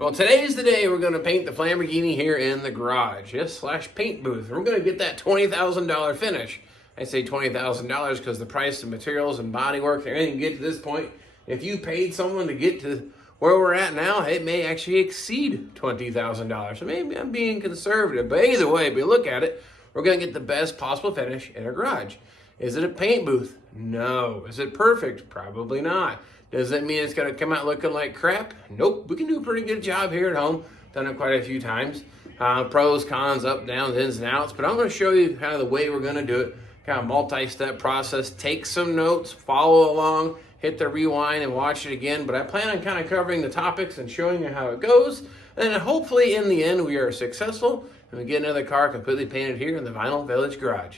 Well, today's the day we're going to paint the Lamborghini here in the garage, yes, slash paint booth. We're going to get that $20,000 finish. I say $20,000 because the price of materials and bodywork and everything to get to this point, if you paid someone to get to where we're at now, it may actually exceed $20,000. So maybe I'm being conservative, but either way, if you look at it, we're going to get the best possible finish in a garage. Is it a paint booth? No. Is it perfect? Probably not. Does that mean it's going to come out looking like crap? Nope. We can do a pretty good job here at home. Done it quite a few times. Pros, cons, up, downs, ins, and outs. But I'm going to show you kind of the way we're going to do it. Kind of multi-step process. Take some notes, follow along, hit the rewind, and watch it again. But I plan on kind of covering the topics and showing you how it goes. And then hopefully in the end we are successful and we get another car completely painted here in the Vinyl Village garage.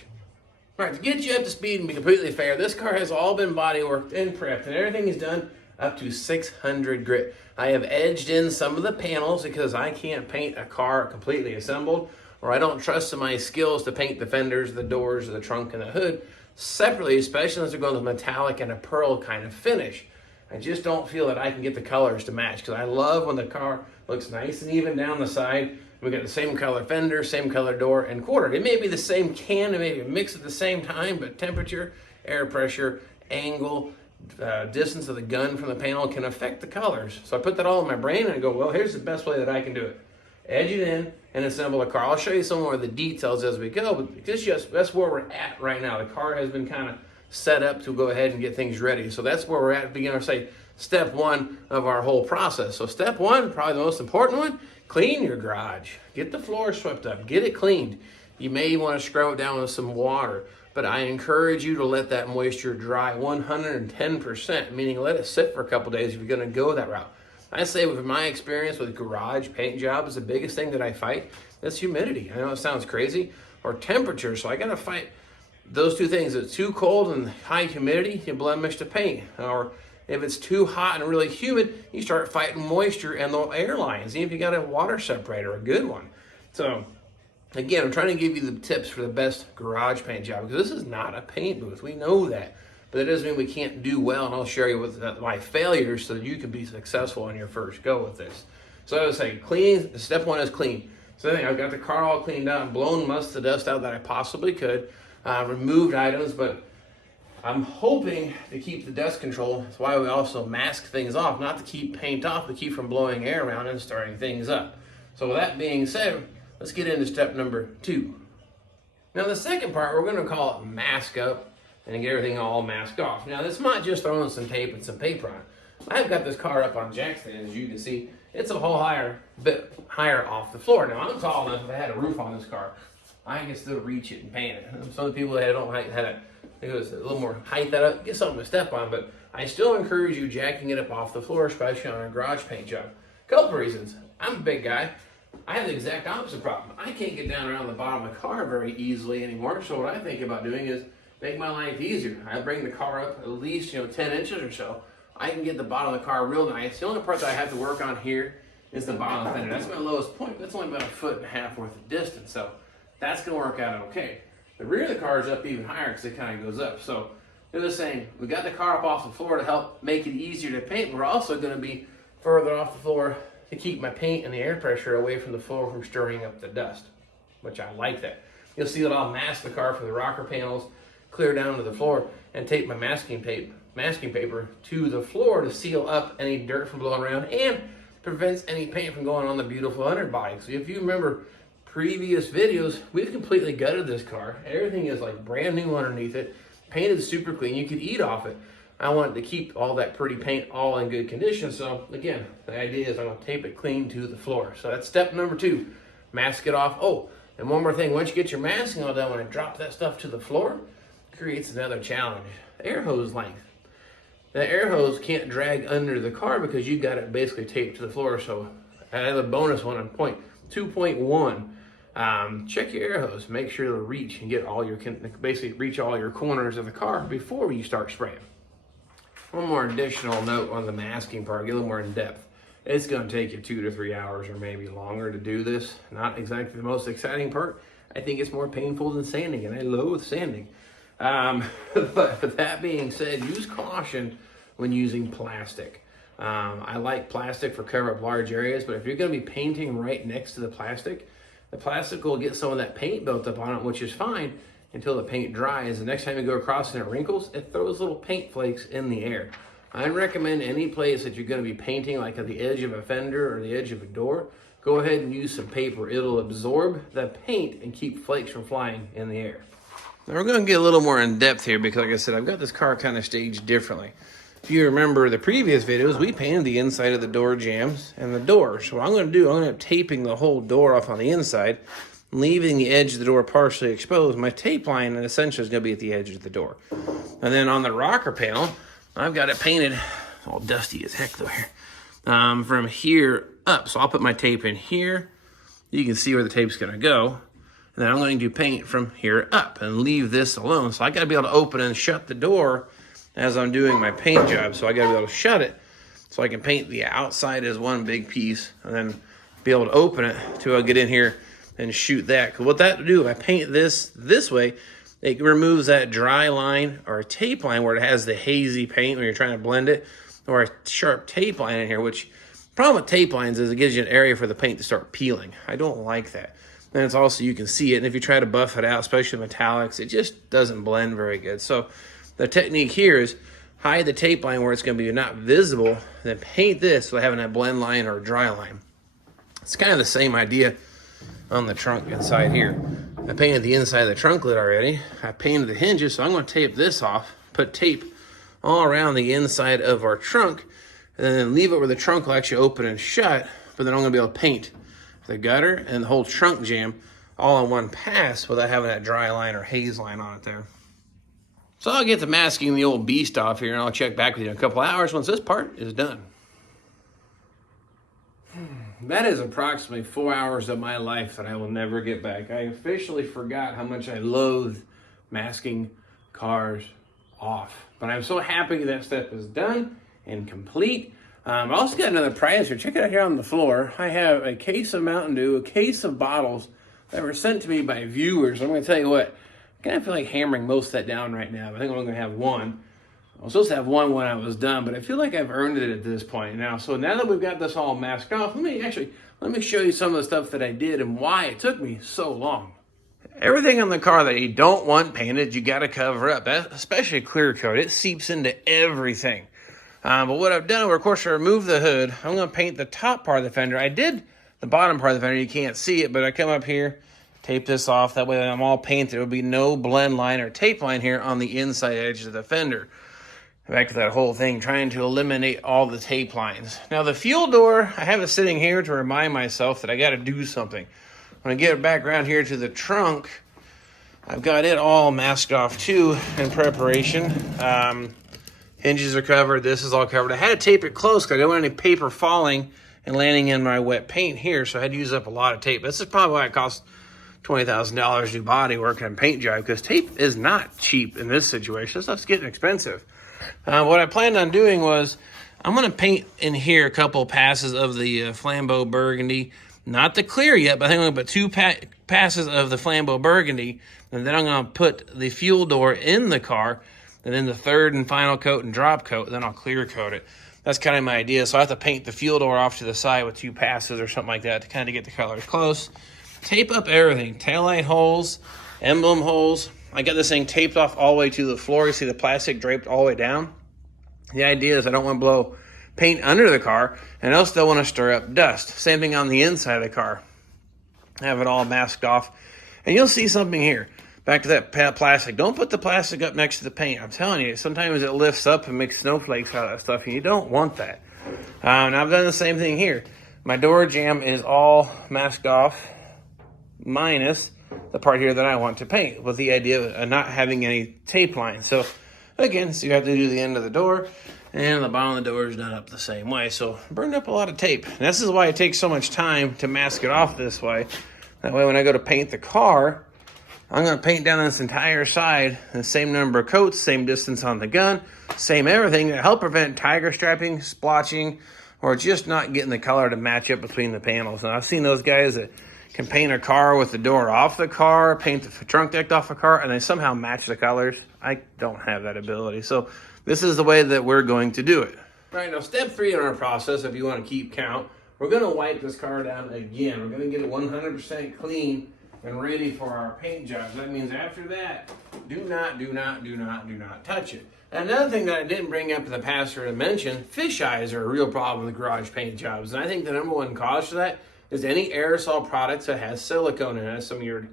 All right, to get you up to speed and be completely fair, this car has all been body worked and prepped, and everything is done up to 600 grit. I have edged in some of the panels because I can't paint a car completely assembled, or I don't trust in my skills to paint the fenders, the doors, the trunk, and the hood separately, especially as they're going with metallic and a pearl kind of finish. I just don't feel that I can get the colors to match because I love when the car looks nice and even down the side. We got the same color fender, same color door, and quarter. It may be the same can, it may be mixed at the same time, but temperature, air pressure, angle, distance of the gun from the panel can affect the colors. So I put that all in my brain and I go, well, here's the best way that I can do it. Edge it in and assemble a car. I'll show you some more of the details as we go, but that's where we're at right now. The car has been kind of set up to go ahead and get things ready. So that's where we're at, beginning to say step one of our whole process. So step one, probably the most important one, clean your garage. Get the floor swept up, get it cleaned. You may want to scrub it down with some water, but I encourage you to let that moisture dry 110%, meaning let it sit for a couple days if you're going to go that route. I say with my experience with garage paint jobs, the biggest thing that I fight is humidity. I know it sounds crazy, or temperature, so I got to fight those two things. If it's too cold and high humidity, you blemish the paint. Or if it's too hot and really humid, you start fighting moisture and the air lines, even if you got a water separator, a good one. So again, I'm trying to give you the tips for the best garage paint job because this is not a paint booth. We know that. But it doesn't mean we can't do well, and I'll share you with my failures so that you can be successful on your first go with this. So I would say clean, step one is clean. So I think I've got the car all cleaned out and blown most of the dust out that I possibly could, removed items, but I'm hoping to keep the dust control. That's why we also mask things off, not to keep paint off, but keep from blowing air around and starting things up. So with that being said, let's get into step number 2. Now the second part, we're gonna call it mask up and get everything all masked off. Now this might just throwing some tape and some paper on. I've got this car up on jack stand, as you can see. It's a whole bit higher off the floor. Now I'm tall enough, if I had a roof on this car, I can still reach it and paint it. Some of the people that don't had it was a little more height that up, get something to step on, but I still encourage you jacking it up off the floor, especially on a garage paint job. Couple reasons. I'm a big guy. I have the exact opposite problem. I can't get down around the bottom of the car very easily anymore, so what I think about doing is make my life easier. I bring the car up at least 10 inches or so. I can get the bottom of the car real nice. The only part that I have to work on here is the bottom of the fender. That's my lowest point. That's only about 1.5 feet worth of distance, so that's going to work out okay. The rear of the car is up even higher because it kind of goes up. So they're just saying, we got the car up off the floor to help make it easier to paint. We're also going to be further off the floor to keep my paint and the air pressure away from the floor from stirring up the dust, which I like that. You'll see that I'll mask the car from the rocker panels, clear down to the floor, and tape my masking paper to the floor to seal up any dirt from blowing around and prevents any paint from going on the beautiful underbody. So if you remember previous videos, we've completely gutted this car. Everything is like brand new underneath it, painted super clean. You could eat off it. I wanted to keep all that pretty paint all in good condition. So again, the idea is I'm gonna tape it clean to the floor. So that's step number 2, mask it off. Oh, and one more thing, once you get your masking all done, when I drop that stuff to the floor, creates another challenge. Air hose length. The air hose can't drag under the car because you got it basically taped to the floor. So I have a bonus one on point 2.1. Check your air hose. Make sure it'll reach and get all your, basically reach all your corners of the car before you start spraying. One more additional note on the masking part, get a little more in depth. It's going to take you 2 to 3 hours or maybe longer to do this. Not exactly the most exciting part. I think it's more painful than sanding, and I loathe sanding. But that being said, use caution when using plastic. I like plastic for cover up large areas, but if you're going to be painting right next to the plastic will get some of that paint built up on it, which is fine until the paint dries. The next time you go across and it wrinkles, it throws little paint flakes in the air. I recommend any place that you're going to be painting, like at the edge of a fender or the edge of a door, go ahead and use some paper. It'll absorb the paint and keep flakes from flying in the air. Now we're going to get a little more in depth here because, like I said, I've got this car kind of staged differently. If you remember the previous videos, we painted the inside of the door jambs and the door. So what I'm going to do, I'm going to taping the whole door off on the inside, leaving the edge of the door partially exposed. My tape line essentially is going to be at the edge of the door. And then on the rocker panel, I've got it painted, all dusty as heck though here, from here up. So I'll put my tape in here. You can see where the tape's going to go. And then I'm going to paint from here up and leave this alone. So I got to be able to open and shut the door as I'm doing my paint job. So I got to be able to shut it so I can paint the outside as one big piece and then be able to open it to get in here and shoot that. Because what that will do, if I paint this way, it removes that dry line or a tape line where it has the hazy paint when you're trying to blend it, or a sharp tape line in here, which problem with tape lines is it gives you an area for the paint to start peeling. I don't like that. And it's also, you can see it, and if you try to buff it out, especially metallics, it just doesn't blend very good. So the technique here is hide the tape line where it's going to be not visible, then paint this without having a blend line or a dry line. It's kind of the same idea on the trunk inside here. I painted the inside of the trunk lid already. I painted the hinges, so I'm going to tape this off, put tape all around the inside of our trunk, and then leave it where the trunk will actually open and shut, but then I'm going to be able to paint the gutter and the whole trunk jamb all in one pass without having that dry line or haze line on it there. So I'll get the masking the old beast off here, and I'll check back with you in a couple hours once this part is done. That is approximately 4 hours of my life that I will never get back. I officially forgot how much I loathe masking cars off. But I'm so happy that step is done and complete. I also got another prize here. Check it out here on the floor. I have a case of Mountain Dew, a case of bottles that were sent to me by viewers. I'm going to tell you what, I kind of feel like hammering most of that down right now. I think I'm only going to have one. I was supposed to have one when I was done, but I feel like I've earned it at this point now. So now that we've got this all masked off, let me show you some of the stuff that I did and why it took me so long. Everything on the car that you don't want painted, you got to cover up. That, especially clear coat, it seeps into everything. But what I've done, of course, I removed the hood. I'm going to paint the top part of the fender. I did the bottom part of the fender. You can't see it, but I come up here, tape this off. That way when I'm all painted, there will be no blend line or tape line here on the inside edge of the fender. Back to that whole thing, trying to eliminate all the tape lines. Now the fuel door, I have it sitting here to remind myself that I got to do something. When I get it back around here to the trunk, I've got it all masked off too in preparation. Hinges are covered. This is all covered. I had to tape it close because I didn't want any paper falling and landing in my wet paint here, so I had to use up a lot of tape. This is probably why it cost $20,000 to do body work and paint job, because tape is not cheap in this situation. This stuff's getting expensive. What I planned on doing was I'm going to paint in here a couple passes of the Flambeau Burgundy. Not the clear yet, but I think I'm going to put two passes of the Flambeau Burgundy, and then I'm going to put the fuel door in the car, and then the third and final coat and drop coat, then I'll clear coat it. That's kind of my idea. So I have to paint the fuel door off to the side with two passes or something like that to kind of get the colors close. Tape up everything, taillight holes, emblem holes. I got this thing taped off all the way to the floor. You see the plastic draped all the way down. The idea is I don't want to blow paint under the car, and I also don't want to stir up dust. Same thing on the inside of the car. Have it all masked off. And you'll see something here. Back to that plastic. Don't put the plastic up next to the paint. I'm telling you, sometimes it lifts up and makes snowflakes out of that stuff, and you don't want that. And I've done the same thing here. My door jamb is all masked off, minus the part here that I want to paint, with the idea of not having any tape line. So again, so you have to do the end of the door, and the bottom of the door is done up the same way. So burned up a lot of tape. And this is why it takes so much time to mask it off this way. That way when I go to paint the car, I'm going to paint down this entire side, the same number of coats, same distance on the gun, same everything to help prevent tiger strapping, splotching, or just not getting the color to match up between the panels. And I've seen those guys that can paint a car with the door off the car, paint the trunk deck off a car, and they somehow match the colors. I don't have that ability. So this is the way that we're going to do it. Right, now step 3 in our process, if you want to keep count, we're going to wipe this car down again. We're going to get it 100% clean and ready for our paint jobs. That means after that, do not touch it. Another thing that I didn't bring up in the past or to mention, fish eyes are a real problem with garage paint jobs. And I think the number one cause for that is any aerosol products that has silicone in it. Some of your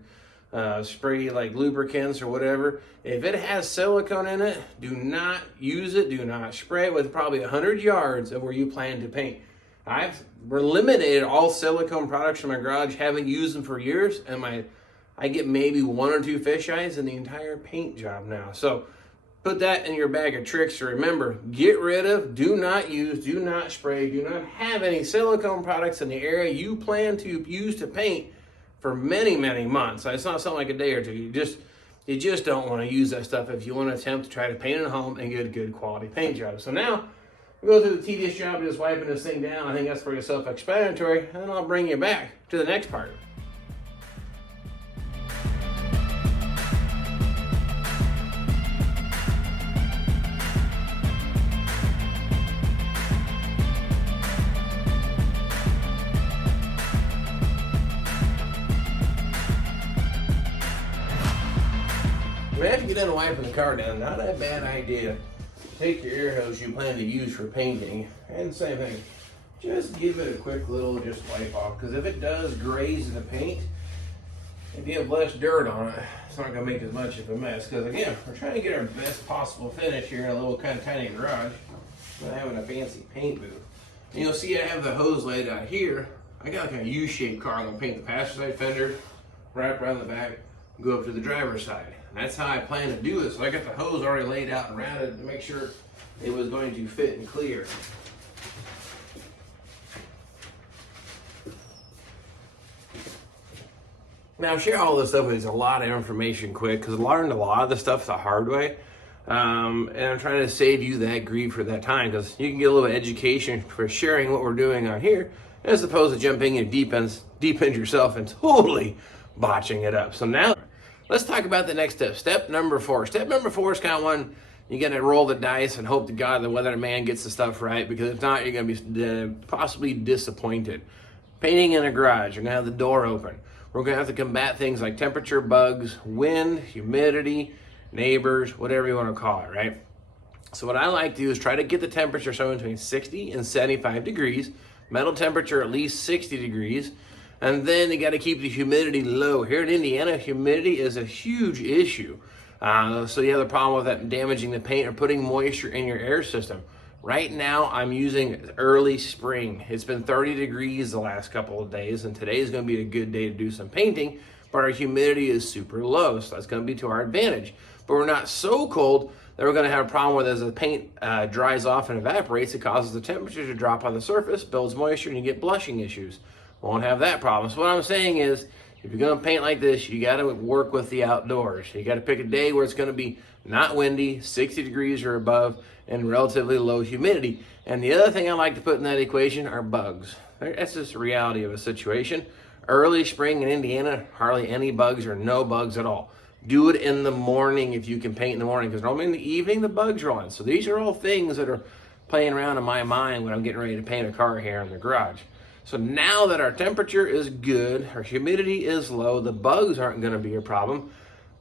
spray like lubricants or whatever. If it has silicone in it, do not use it. Do not spray it with probably 100 yards of where you plan to paint. I've eliminated all silicone products from my garage, haven't used them for years, and I get maybe 1 or 2 fish eyes in the entire paint job now. So put that in your bag of tricks to remember. Get rid of, do not use, do not spray, do not have any silicone products in the area you plan to use to paint for many months. It's not something like a day or two. You just don't want to use that stuff if you want to attempt to try to paint at home and get a good quality paint job. So now we go through the tedious job of just wiping this thing down. I think that's pretty self-explanatory, and then I'll bring you back to the next part. After you get done wiping the car down, not a bad idea. Take your air hose you plan to use for painting, and same thing. Just give it a quick little wipe off, because if it does graze the paint, if you have less dirt on it, it's not going to make as much of a mess. Because again, we're trying to get our best possible finish here in a little kind of tiny garage, not having a fancy paint booth. And you'll see I have the hose laid out here. I got like a U-shaped car. I'm going to paint the passenger side fender, wrap around the back, go up to the driver's side. And that's how I plan to do this. So I got the hose already laid out and rounded to make sure it was going to fit and clear. Now, share all this stuff with you. A lot of information quick, because I learned a lot of the stuff the hard way. And I'm trying to save you that grief for that time, because you can get a little education for sharing what we're doing on here, as opposed to jumping in deep end yourself and totally botching it up. So now, let's talk about the next step. Step number 4. Step number 4 is kind of one you got to roll the dice and hope to God the weatherman gets the stuff right, because if not, you're going to be possibly disappointed. Painting in a garage, you're going to have the door open. We're going to have to combat things like temperature, bugs, wind, humidity, neighbors, whatever you want to call it, right? So what I like to do is try to get the temperature somewhere between 60 and 75 degrees, metal temperature at least 60 degrees, and then you got to keep the humidity low. Here in Indiana, humidity is a huge issue. So you have the problem with that damaging the paint or putting moisture in your air system. Right now, I'm using early spring. It's been 30 degrees the last couple of days, and today is going to be a good day to do some painting, but our humidity is super low, so that's going to be to our advantage. But we're not so cold that we're going to have a problem with as the paint dries off and evaporates, it causes the temperature to drop on the surface, builds moisture, and you get blushing issues. Won't have that problem. So what I'm saying is, if you're going to paint like this, you got to work with the outdoors. You got to pick a day where it's going to be not windy, 60 degrees or above, and relatively low humidity. And the other thing I like to put in that equation are bugs. That's just the reality of a situation. Early spring in Indiana, hardly any bugs or no bugs at all. Do it in the morning if you can paint in the morning, because normally in the evening the bugs are on. So these are all things that are playing around in my mind when I'm getting ready to paint a car here in the garage. So now that our temperature is good, our humidity is low, the bugs aren't going to be a problem,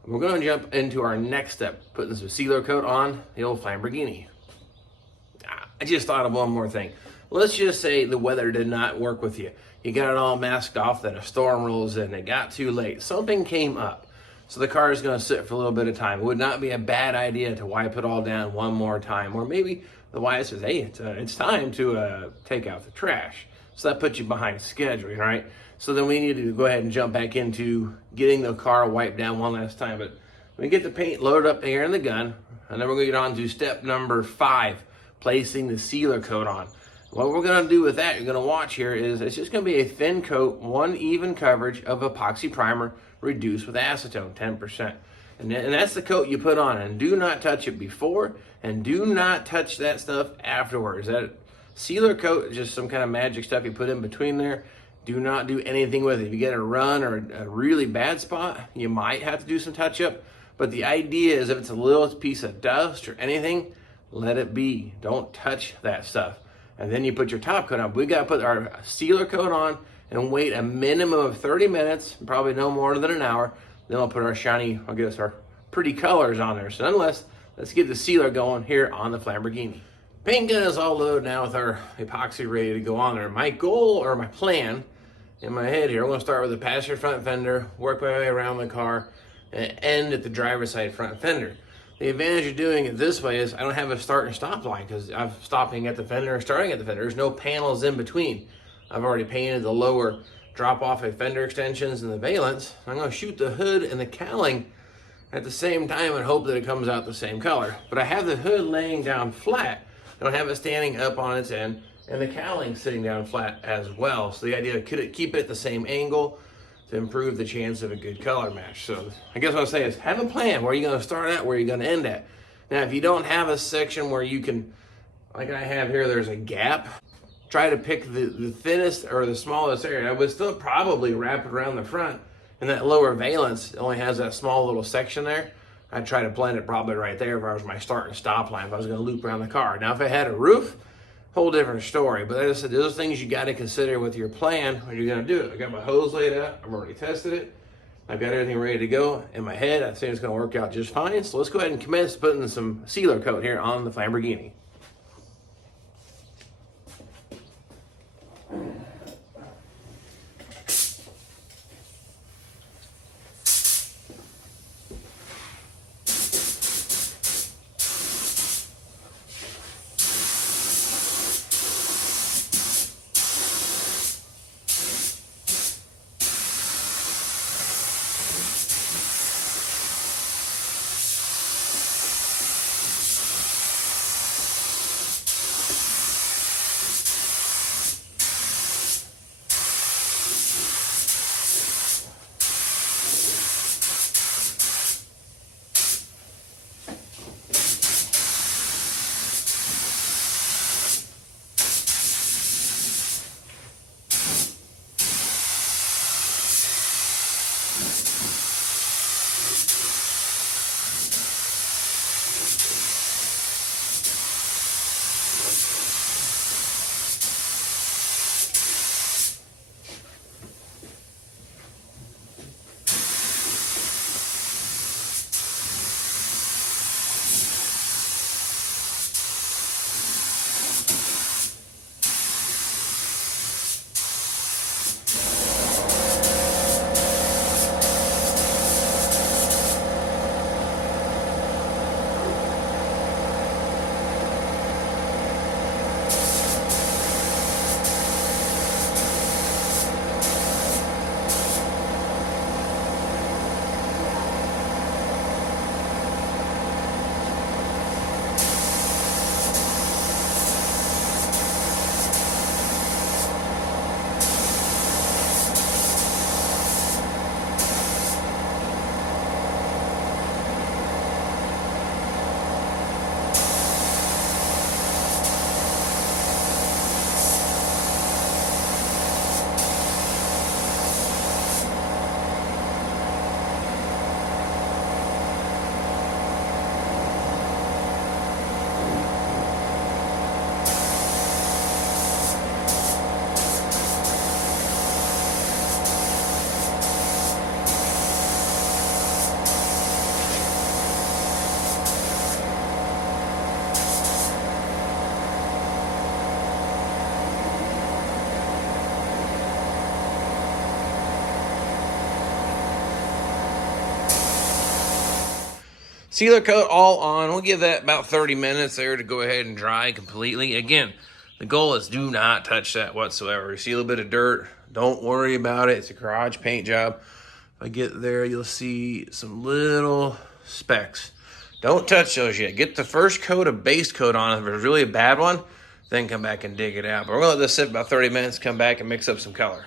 we're going to jump into our next step, putting some sealer coat on the old Lamborghini. I just thought of one more thing. Let's just say the weather did not work with you. You got it all masked off, then a storm rolls in, it got too late, something came up. So the car is going to sit for a little bit of time. It would not be a bad idea to wipe it all down one more time. Or maybe the wife says, hey, it's time to take out the trash. So that puts you behind schedule, right? So then we need to go ahead and jump back into getting the car wiped down one last time. But we get the paint loaded up here in the gun, and then we're going to get on to step number 5, placing the sealer coat on. What we're going to do with that, you're going to watch here, is it's just going to be a thin coat, one even coverage of epoxy primer reduced with acetone, 10%. And that's the coat you put on, and do not touch it before, and do not touch that stuff afterwards. That sealer coat is just some kind of magic stuff you put in between there. Do not do anything with it. If you get a run or a really bad spot, you might have to do some touch up. But the idea is if it's a little piece of dust or anything, let it be. Don't touch that stuff. And then you put your top coat on. We got to put our sealer coat on and wait a minimum of 30 minutes, probably no more than an hour. Then we'll put our shiny, I guess, our pretty colors on there. So nonetheless, let's get the sealer going here on the Lamborghini. Paint gun is all loaded now with our epoxy ready to go on there. My goal, or my plan in my head here, I'm going to start with the passenger front fender, work my way around the car, and end at the driver's side front fender. The advantage of doing it this way is I don't have a start and stop line, because I'm stopping at the fender and starting at the fender. There's no panels in between. I've already painted the lower drop-off fender extensions and the valence. I'm going to shoot the hood and the cowling at the same time and hope that it comes out the same color. But I have the hood laying down flat. I don't have it standing up on its end, and the cowling sitting down flat as well. So the idea of keep it at the same angle to improve the chance of a good color match. So I guess what I'm saying is have a plan. Where are you going to start at? Where are you going to end at? Now, if you don't have a section where you can, like I have here, there's a gap, try to pick the thinnest or the smallest area. I would still probably wrap it around the front, and that lower valence only has that small little section there. I'd try to blend it probably right there if I was my start and stop line, if I was going to loop around the car. Now, if it had a roof, whole different story. But as I said, those things you got to consider with your plan when you're going to do it. I got my hose laid out. I've already tested it. I've got everything ready to go in my head. I think it's going to work out just fine. So let's go ahead and commence putting some sealer coat here on the Lamborghini. Sealer coat all on. We'll give that about 30 minutes there to go ahead and dry completely. Again, the goal is do not touch that whatsoever. You see a little bit of dirt, don't worry about it. It's a garage paint job. If I get there, you'll see some little specks. Don't touch those yet. Get the first coat of base coat on it. If it's really a bad one, then come back and dig it out. But we're gonna let this sit about 30 minutes, come back and mix up some color.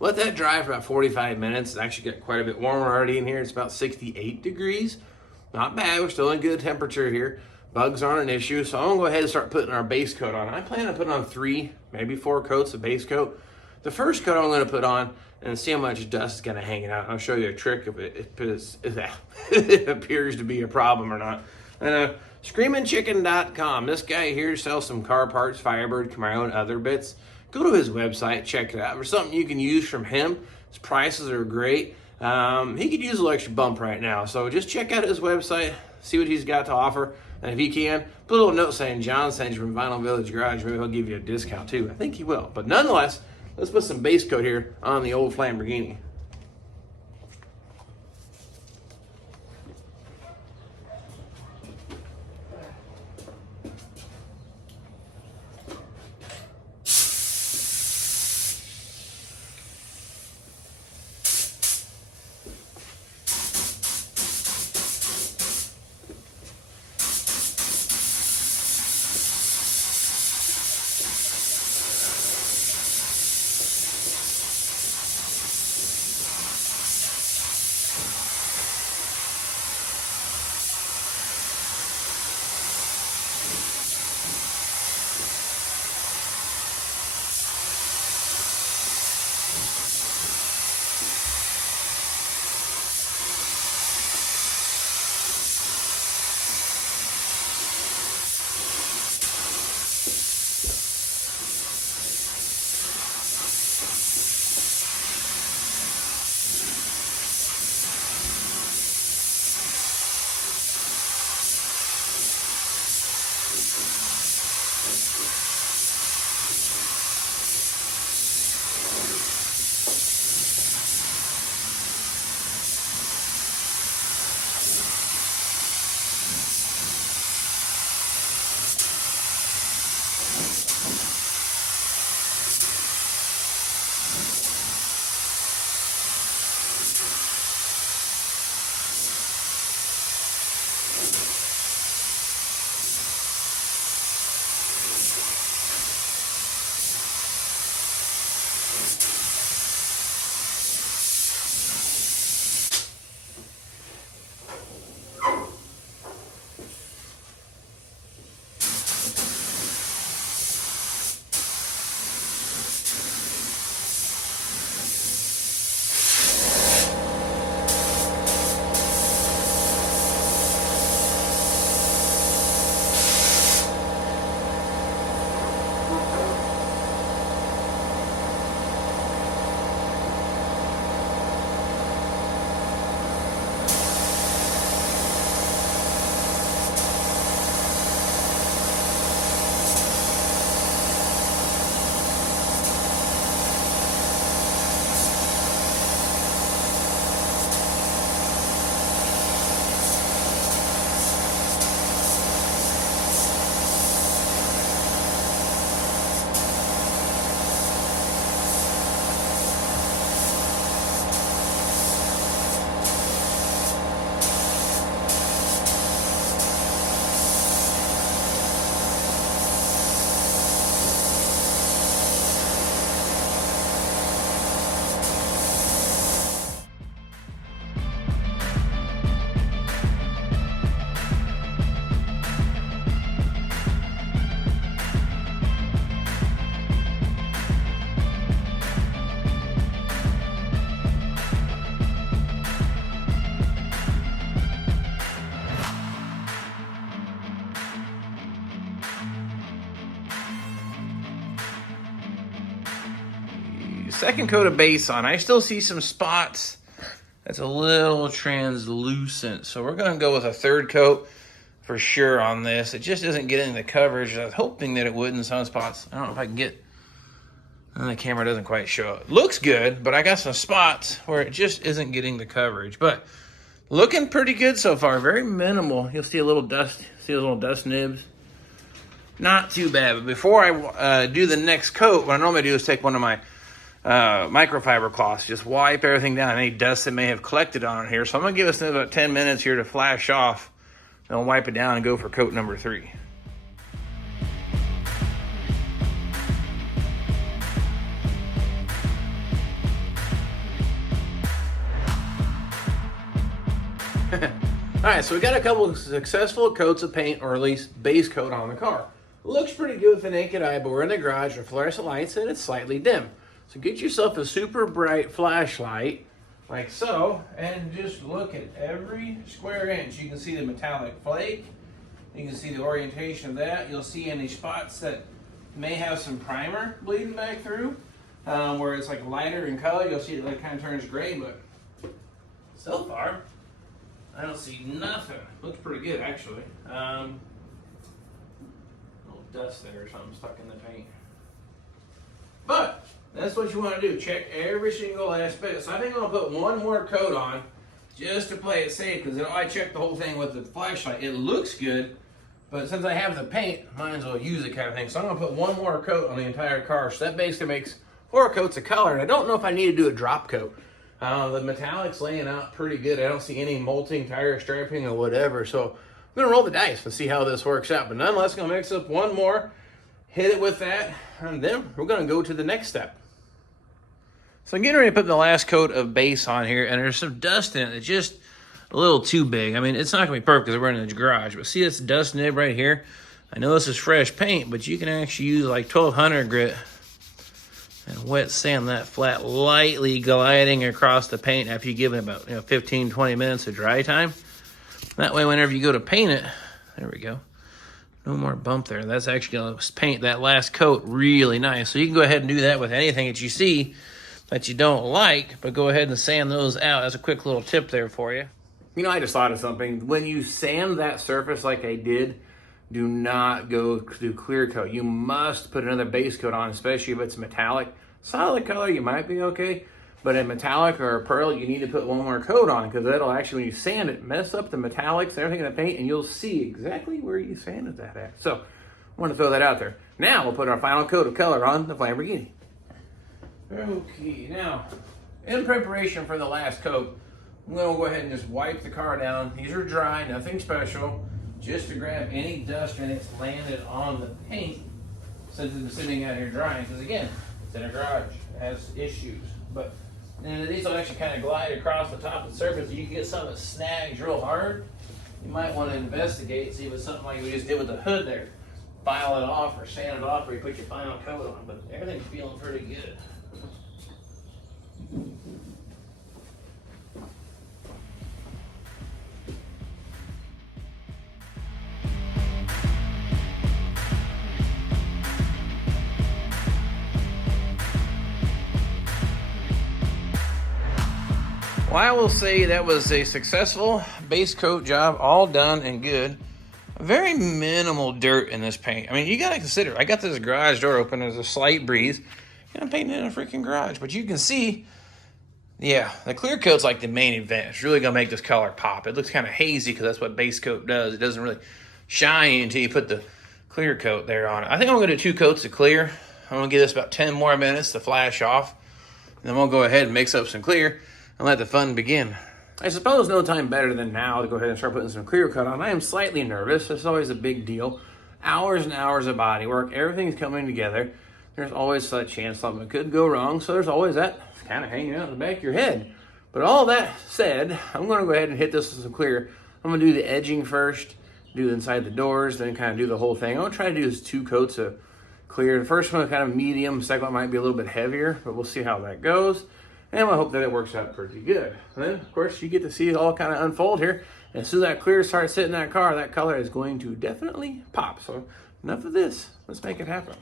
Let that dry for about 45 minutes. It's actually got quite a bit warmer already in here. It's about 68 degrees. Not bad, we're still in good temperature here. Bugs aren't an issue, so I'm gonna go ahead and start putting our base coat on. I plan on putting on 3, maybe 4 coats of base coat. The first coat I'm gonna put on and see how much dust is gonna hang out. I'll show you a trick if it appears to be a problem or not. And ScreamingChicken.com. This guy here sells some car parts, Firebird, Camaro, and other bits. Go to his website, check it out. For something you can use from him, his prices are great. He could use a little extra bump right now, so just check out his website, see what he's got to offer, and if he can, put a little note saying John sent you from Vinyl Village Garage. Maybe he'll give you a discount too. I think he will. But nonetheless, let's put some base coat here on the old Lamborghini. Second coat of base on. I still see some spots that's a little translucent, so we're going to go with a third coat for sure on this. It just isn't getting the coverage. I was hoping that it would in some spots. I don't know if I can get, the camera doesn't quite show it. Looks good, but I got some spots where it just isn't getting the coverage. But looking pretty good so far. Very minimal. You'll see a little dust. See those little dust nibs? Not too bad. But before I do the next coat, what I normally do is take one of my microfiber cloths, just wipe everything down, any dust that may have collected on it here. So I'm going to give us about 10 minutes here to flash off. Then I'll wipe it down and go for coat number 3. Alright, so we got a couple of successful coats of paint, or at least base coat on the car. Looks pretty good with the naked eye, but we're in the garage with fluorescent lights and it's slightly dim. So get yourself a super bright flashlight, like so, and just look at every square inch. You can see the metallic flake. You can see the orientation of that. You'll see any spots that may have some primer bleeding back through, where it's like lighter in color. You'll see it like kind of turns gray, but so far, I don't see nothing. Looks pretty good, actually. A little dust there or something stuck in the paint. But that's what you want to do. Check every single aspect. So I think I'm going to put one more coat on just to play it safe, because I checked the whole thing with the flashlight. It looks good, but since I have the paint, might as well use it kind of thing. So I'm going to put one more coat on the entire car. So that basically makes 4 coats of color. And I don't know if I need to do a drop coat. The metallic's laying out pretty good. I don't see any molting, tire strapping, or whatever. So I'm going to roll the dice and see how this works out. But nonetheless, I'm going to mix up one more, hit it with that, and then we're going to go to the next step. So I'm getting ready to put the last coat of base on here, and there's some dust in it that's just a little too big. I mean, it's not going to be perfect because we're in the garage, but see this dust nib right here? I know this is fresh paint, but you can actually use like 1200 grit and wet sand that flat, lightly gliding across the paint after you give it about 15, 20 minutes of dry time. That way, whenever you go to paint it, there we go. No more bump there. That's actually going to paint that last coat really nice. So you can go ahead and do that with anything that you see that you don't like, but go ahead and sand those out. That's a quick little tip there for you. I just thought of something. When you sand that surface like I did, do not go to clear coat. You must put another base coat on, especially if it's metallic. Solid color, you might be okay, but in metallic or pearl, you need to put one more coat on, because that'll actually, when you sand it, mess up the metallics and everything in the paint, and you'll see exactly where you sanded that at. So, I want to throw that out there. Now, we'll put our final coat of color on the Lamborghini. Okay, now, in preparation for the last coat, I'm going to go ahead and just wipe the car down. These are dry, nothing special, just to grab any dust and it's landed on the paint since it's sitting out here drying. Because again, it's in a garage, it has issues. But these will actually kind of glide across the top of the surface. You can get something that snags real hard. You might want to investigate, see if it's something like we just did with the hood there. File it off or sand it off, or you put your final coat on. But everything's feeling pretty good. Well, I will say that was a successful base coat job, all done and good. Very minimal dirt in this paint. I mean, you got to consider, I got this garage door open, there's a slight breeze, and I'm painting in a freaking garage. But you can see, yeah, the clear coat's like the main event. It's really going to make this color pop. It looks kind of hazy because that's what base coat does. It doesn't really shine until you put the clear coat there on it. I think I'm going to do 2 coats of clear. I'm going to give this about 10 more minutes to flash off. And then we'll go ahead and mix up some clear and let the fun begin. I suppose no time better than now to go ahead and start putting some clear coat on. I am slightly nervous. It's always a big deal. Hours and hours of body work. Everything's coming together. There's always a chance something could go wrong. So there's always that kind of hanging out in the back of your head. But all that said, I'm going to go ahead and hit this with some clear. I'm going to do the edging first, do inside the doors, then kind of do the whole thing. I'm going to try to do 2 coats of clear. The first one is kind of medium. The second one might be a little bit heavier, but we'll see how that goes. And I hope that it works out pretty good. And then, of course, you get to see it all kind of unfold here. And as soon as that clear starts sitting in that car, that color is going to definitely pop. So enough of this. Let's make it happen.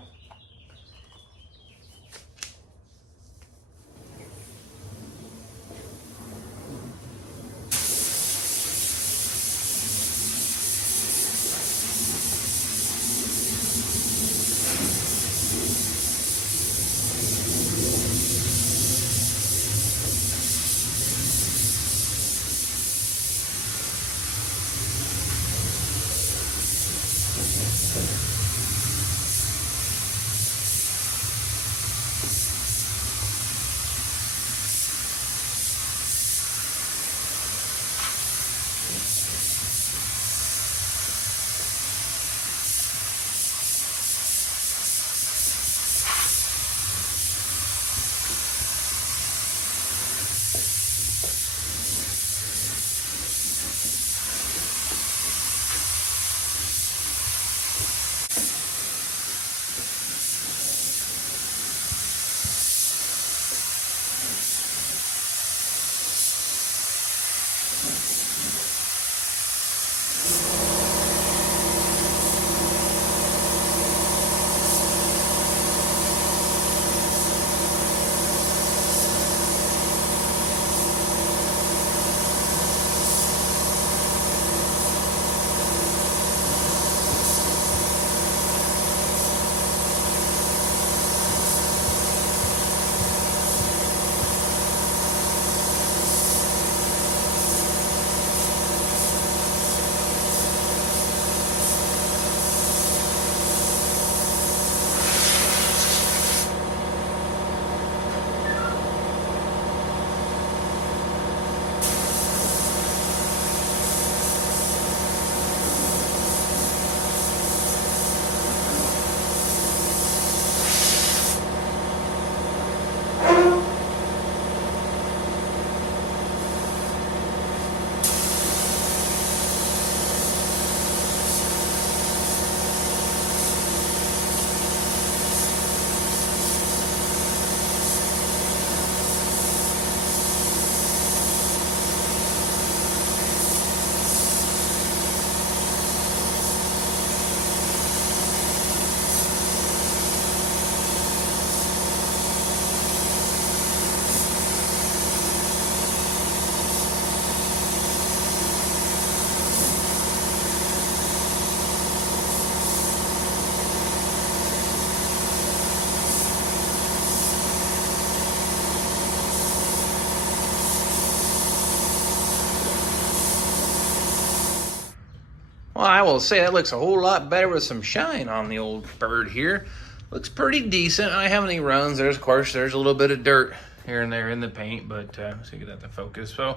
Well, I will say that looks a whole lot better with some shine on the old bird here. Looks pretty decent. I don't have any runs. Of course, there's a little bit of dirt here and there in the paint, but let's get that to focus. So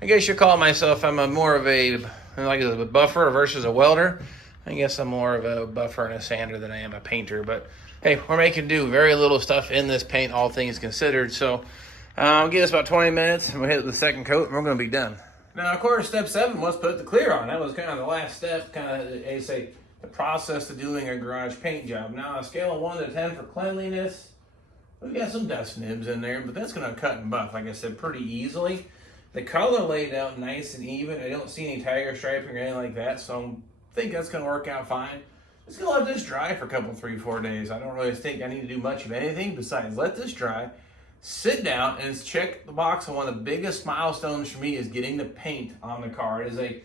I guess you call myself, I'm more of a buffer versus a welder. I guess I'm more of a buffer and a sander than I am a painter, but hey, we're making do very little stuff in this paint, all things considered. So I'll give us about 20 minutes and we'll hit the second coat and we're going to be done. Now, of course, step 7 was put the clear on. That was kind of the last step, kind of, they say, the process of doing a garage paint job. Now, on a scale of 1 to 10 for cleanliness, we've got some dust nibs in there, but that's going to cut and buff, like I said, pretty easily. The color laid out nice and even. I don't see any tiger striping or anything like that, so I think that's going to work out fine. Just going to let this dry for a couple, 3-4 days. I don't really think I need to do much of anything besides let this dry. Sit down and check the box. And one of the biggest milestones for me is getting the paint on the car. It is a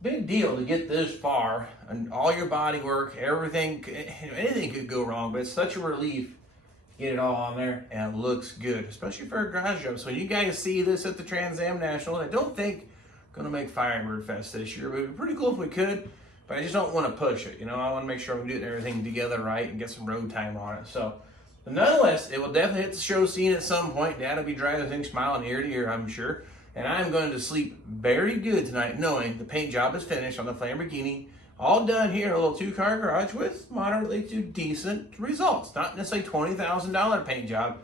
big deal to get this far, and all your body work, everything, anything could go wrong, but it's such a relief to get it all on there, and it looks good, especially for a garage job. So you guys see this at the Trans Am National. I don't think I'm going to make Firebird Fest this year, but it'd be pretty cool if we could, but I just don't want to push it. You know, I want to make sure we do everything together right and get some road time on it. So but nonetheless, it will definitely hit the show scene at some point. Dad will be driving the thing smiling ear to ear, I'm sure. And I'm going to sleep very good tonight knowing the paint job is finished on the Lamborghini. All done here in a little 2-car garage with moderately to decent results. Not necessarily $20,000 paint job,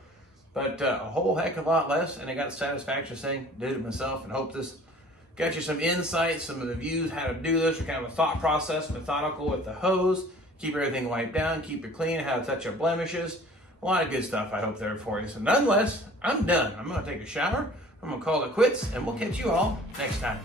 but a whole heck of a lot less. And I got the satisfaction saying, did it myself, and hope this got you some insights, some of the views, how to do this, or kind of a thought process, methodical with the hose, keep everything wiped down, keep it clean, how to touch up blemishes. A lot of good stuff, I hope, there for you. So nonetheless, I'm done. I'm going to take a shower. I'm going to call it quits, and we'll catch you all next time.